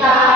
God.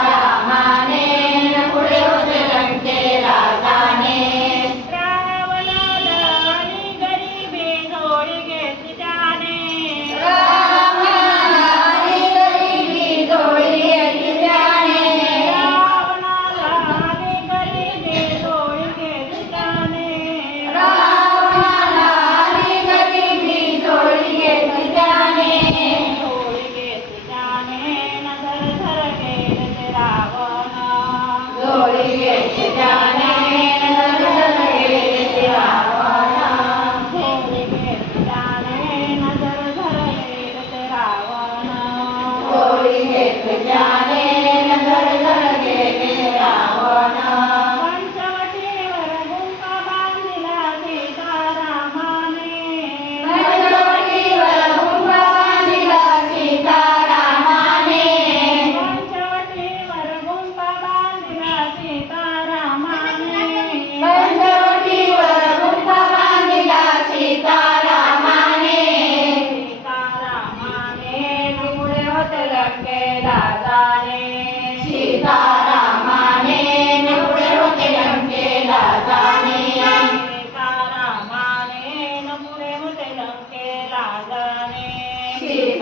사랑해. 그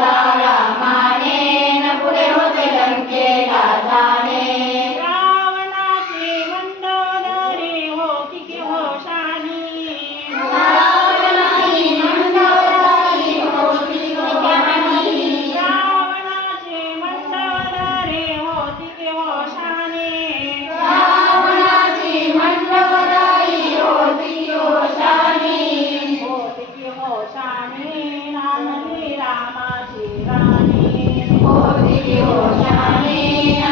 Yeah.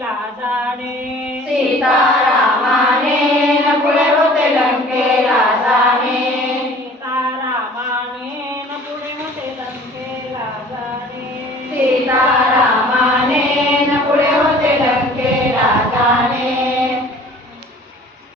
लंकेला जाणे. सीतारामाने नपुळे होते लंकेला जाणे. सीतारामाने नपुळे होते लंकेला जाणे. सीतारामाने नपुळे होते लंके जाणे.